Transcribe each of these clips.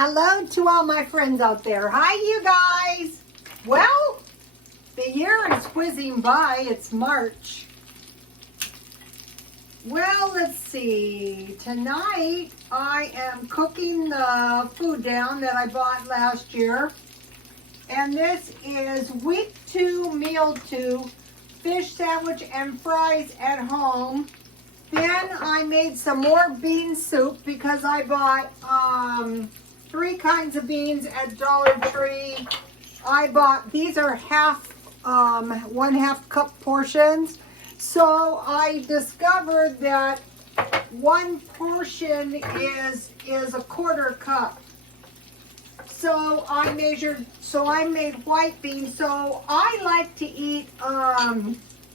Hello to all my friends out there. Hi, you guys. Well, the year is whizzing by. It's March. Well, let's see. Tonight, I am cooking the food down that I bought last year. And this is week 2, meal 2, fish sandwich and fries at home. Then I made some more bean soup because I bought 3 kinds of beans at Dollar Tree. I bought, these are one half cup portions. So I discovered that 1 portion is a 1/4 cup. So I made white beans. So I like to eat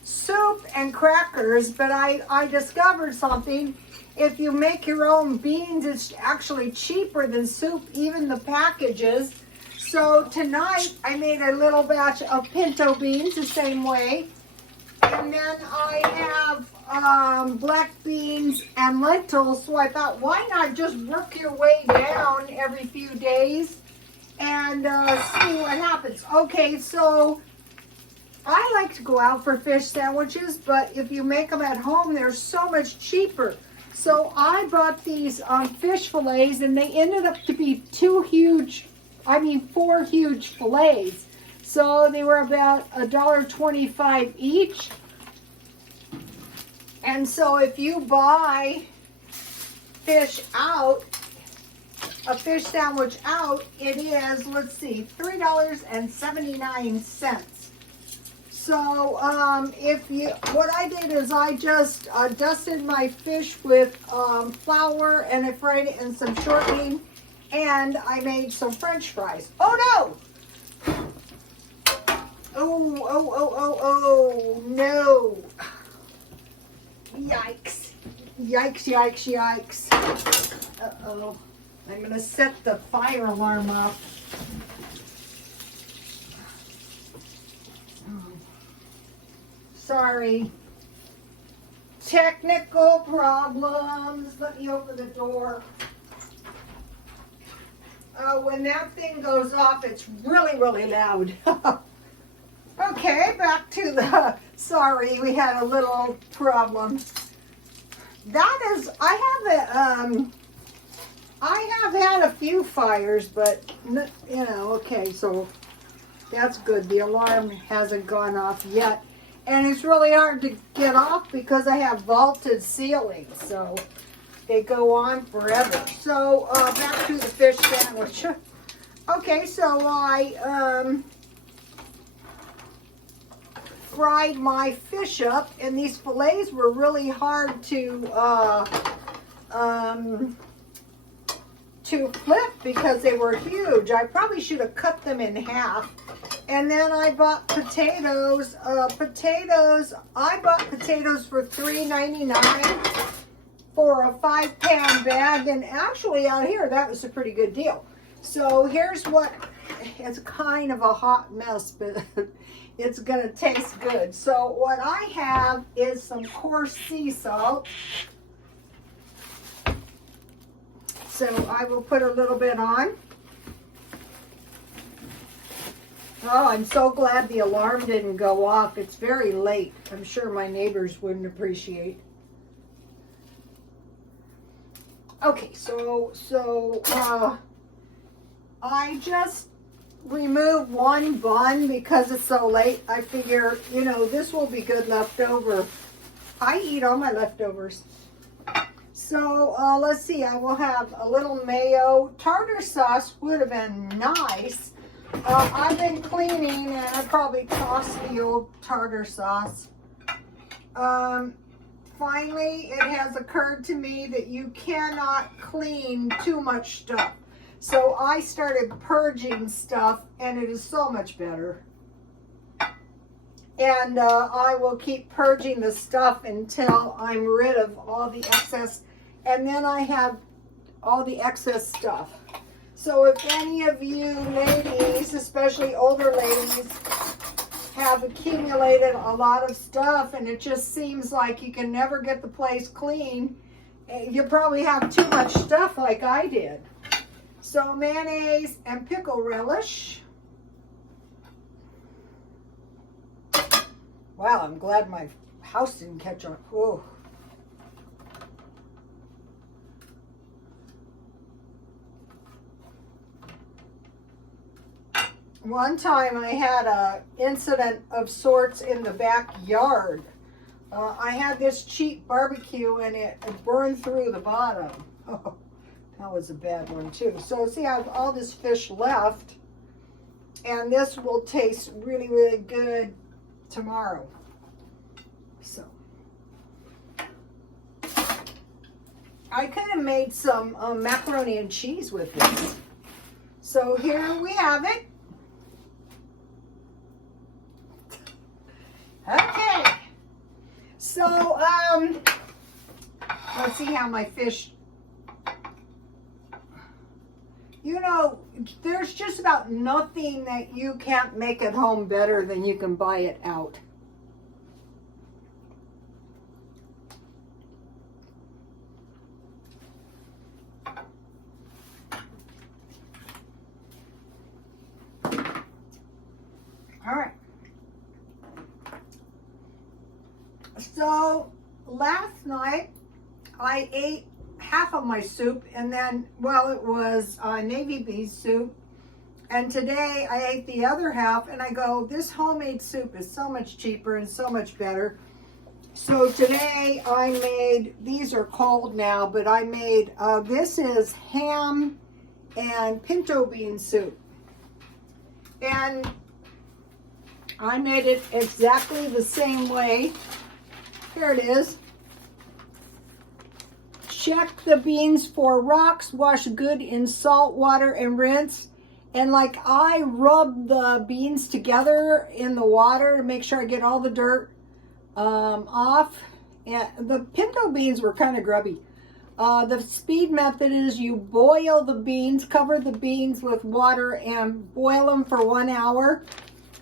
soup and crackers, but I discovered something. If you make your own beans, it's actually cheaper than soup, even the packages. So tonight I made a little batch of pinto beans the same way. And then I have black beans and lentils. So I thought, why not just work your way down every few days and see what happens. Okay, so I like to go out for fish sandwiches, but if you make them at home, they're so much cheaper. So I bought these fish fillets, and they ended up to be 4 huge fillets. So they were about $1.25 each. And so if you buy a fish sandwich out, it is, let's see, $3.79. So what I did is I just dusted my fish with flour, and I fried it in some shortening, and I made some French fries. Oh no! Oh no! Yikes! Yikes! Uh-oh. I'm gonna set the fire alarm up. Sorry. Technical problems. Let me open the door. When that thing goes off, it's really, really loud. Okay, back to the, sorry, we had a little problem. That is, I have had a few fires, but, you know, okay, so that's good. The alarm hasn't gone off yet. And it's really hard to get off because I have vaulted ceilings, so they go on forever. So back to the fish sandwich. Okay, so I fried my fish up, and these fillets were really hard to flip because they were huge. I probably should have cut them in half. And then I bought potatoes. I bought potatoes for $3.99 for a 5-pound bag. And actually out here, that was a pretty good deal. So here's what, it's kind of a hot mess, but it's gonna taste good. So what I have is some coarse sea salt. So I will put a little bit on. Oh, I'm so glad the alarm didn't go off. It's very late. I'm sure my neighbors wouldn't appreciate. Okay, so I just removed 1 bun because it's so late. I figure, you know, this will be good leftover. I eat all my leftovers. So let's see, I will have a little mayo. Tartar sauce would have been nice. I've been cleaning, and I probably tossed the old tartar sauce. Finally, it has occurred to me that you cannot clean too much stuff. So I started purging stuff, and it is so much better. And I will keep purging the stuff until I'm rid of all the excess. And then I have all the excess stuff. So if any of you ladies, especially older ladies, have accumulated a lot of stuff and it just seems like you can never get the place clean, you probably have too much stuff like I did. So mayonnaise and pickle relish. Wow, I'm glad my house didn't catch on. Whoa. One time I had an incident of sorts in the backyard. I had this cheap barbecue and it burned through the bottom. Oh, that was a bad one too. So see, I have all this fish left, and this will taste really, really good tomorrow. So I could have made some macaroni and cheese with this. So here we have it. Okay, so let's see how my fish, you know, there's just about nothing that you can't make at home better than you can buy it out. All right. So last night I ate half of my soup, and then, well, it was navy bean soup, and today I ate the other half, and I go, this homemade soup is so much cheaper and so much better. So today I made, these are cold now, but I made, this is ham and pinto bean soup, and I made it exactly the same way. Here it is. Check the beans for rocks, wash good in salt water and rinse. And like I rub the beans together in the water to make sure I get all the dirt off. And the pinto beans were kind of grubby. The speed method is you boil the beans, cover the beans with water and boil them for 1 hour.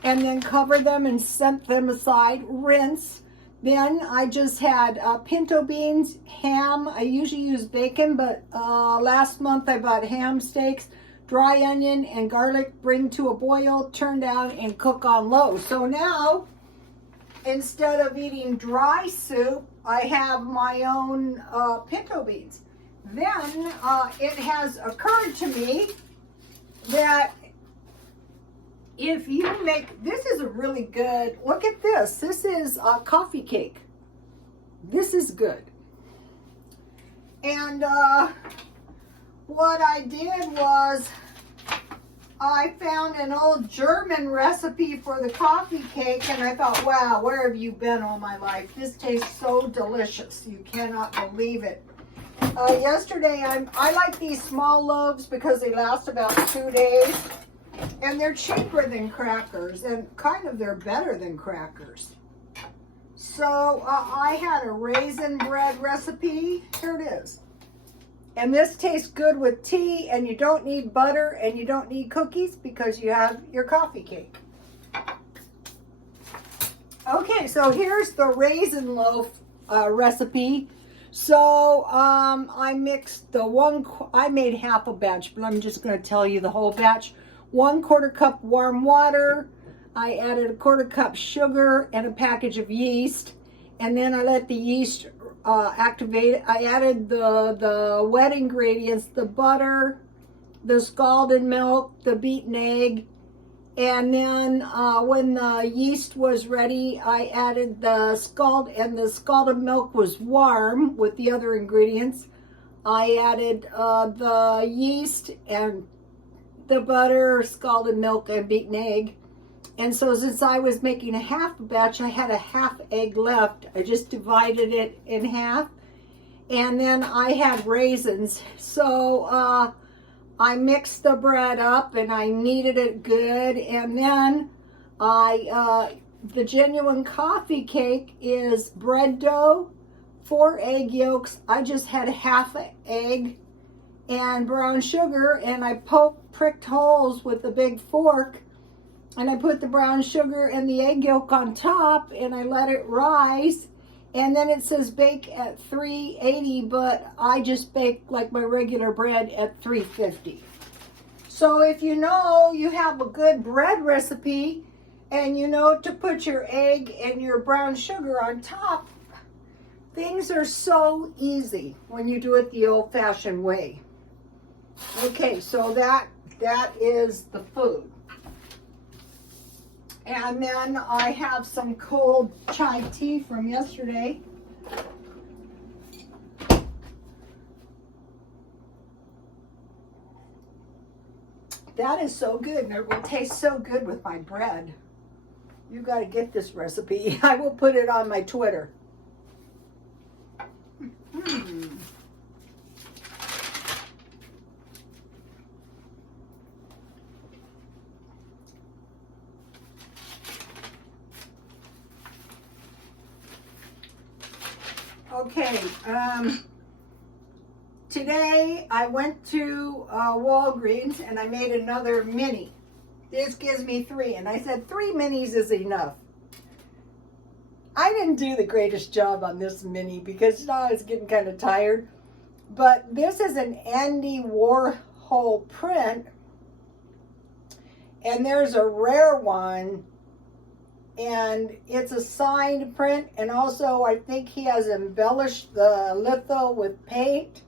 And then cover them and set them aside, rinse. Then I just had pinto beans, ham. I usually use bacon, but last month I bought ham steaks, dry onion and garlic. Bring to a boil, turn down, and cook on low. So now, instead of eating dry soup, I have my own pinto beans. Then it has occurred to me that if you make, this is a really good, look at this. This is a coffee cake. This is good. And what I did was I found an old German recipe for the coffee cake, and I thought, wow, where have you been all my life? This tastes so delicious. You cannot believe it. Yesterday, I like these small loaves because they last about 2 days. And they're cheaper than crackers, and kind of they're better than crackers. So I had a raisin bread recipe. Here it is. And this tastes good with tea, and you don't need butter, and you don't need cookies because you have your coffee cake. Okay, so here's the raisin loaf recipe. So I mixed I made half a batch, but I'm just going to tell you the whole batch. 1/4 cup warm water. I added 1/4 cup sugar and a package of yeast, and then I let the yeast activate. I added the wet ingredients, the butter, the scalded milk, the beaten egg, and then when the yeast was ready, I added the scalded milk was warm with the other ingredients. I added the yeast and the butter, scalded milk, and beaten egg. And so since I was making a half batch, I had a half egg left. I just divided it in half. And then I had raisins. So I mixed the bread up and I kneaded it good. And then the genuine coffee cake is bread dough, 4 egg yolks. I just had half an egg and brown sugar, and I pricked holes with a big fork, and I put the brown sugar and the egg yolk on top, and I let it rise. And then it says bake at 380, but I just bake like my regular bread at 350. So if you know you have a good bread recipe and you know to put your egg and your brown sugar on top, things are so easy when you do it the old-fashioned way. Okay, so that is the food. And then I have some cold chai tea from yesterday. That is so good, and it will taste so good with my bread. You got to get this recipe. I will put it on my Twitter. Okay, today I went to Walgreens and I made another mini. This gives me 3, and I said 3 minis is enough. I didn't do the greatest job on this mini because I was getting kind of tired, but this is an Andy Warhol print, and there's a rare one, and it's a signed print, and also I think he has embellished the litho with paint.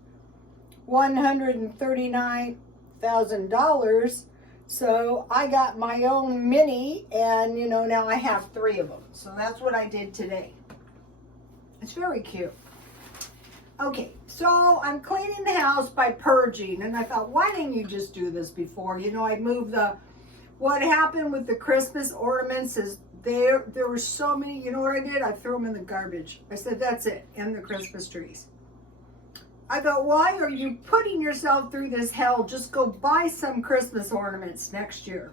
$139,000. So I got my own mini, and you know, now I have 3 of them. So that's what I did today. It's very cute. Okay, so I'm cleaning the house by purging, and I thought, why didn't you just do this before? You know, I'd move what happened with the Christmas ornaments is there were so many. You know what I did? I threw them in the garbage. I said, that's it, and the Christmas trees. I thought, why are you putting yourself through this hell? Just go buy some Christmas ornaments next year.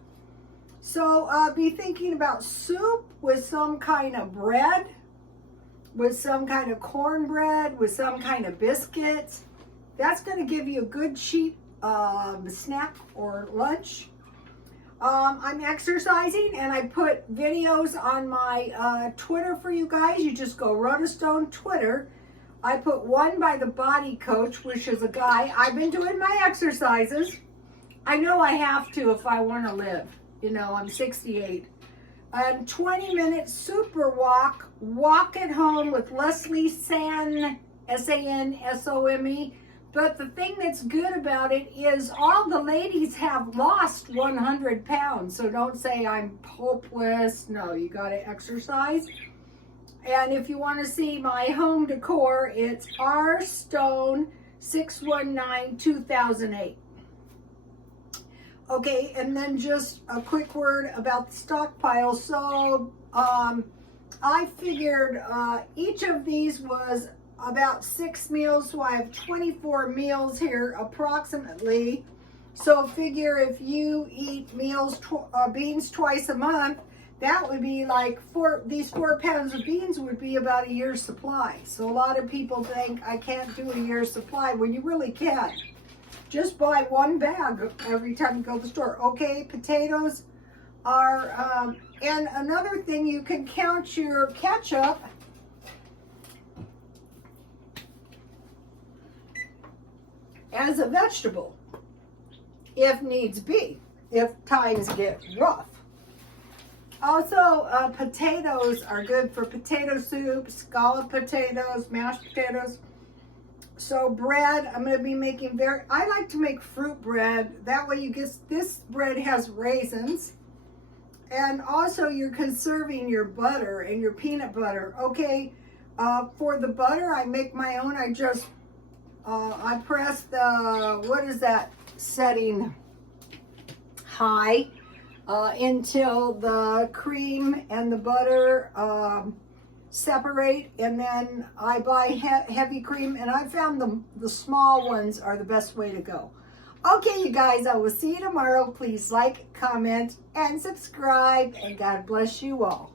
So be thinking about soup with some kind of bread, with some kind of cornbread, with some kind of biscuits. That's going to give you a good cheap snack or lunch. I'm exercising, and I put videos on my Twitter for you guys. You just go Rotostone Twitter. I put one by the Body Coach, which is a guy. I've been doing my exercises. I know I have to if I want to live. You know, I'm 68. 20-minute super walk at home with Leslie San, S-A-N-S-O-M-E. But the thing that's good about it is all the ladies have lost 100 pounds. So don't say I'm hopeless. No, you got to exercise. And if you want to see my home decor, it's R Stone 619 2008. Okay, and then just a quick word about the stockpile. So I figured each of these was about 6 meals, so I have 24 meals here approximately. So figure if you eat beans twice a month, that would be like these 4 pounds of beans would be about a year's supply. So a lot of people think I can't do a year's supply. Well, you really can. Just buy 1 bag every time you go to the store. Okay, potatoes are, and another thing, you can count your ketchup as a vegetable, if needs be, if times get rough. Also, potatoes are good for potato soup, scalloped potatoes, mashed potatoes. So bread, I'm going to be making I like to make fruit bread. That way you get, this bread has raisins. And also you're conserving your butter and your peanut butter. Okay, for the butter, I make my own. I just, I press the, what is that setting? High. Until the cream and the butter separate, and then I buy heavy cream, and I found the small ones are the best way to go. Okay, you guys, I will see you tomorrow. Please like, comment, and subscribe, and God bless you all.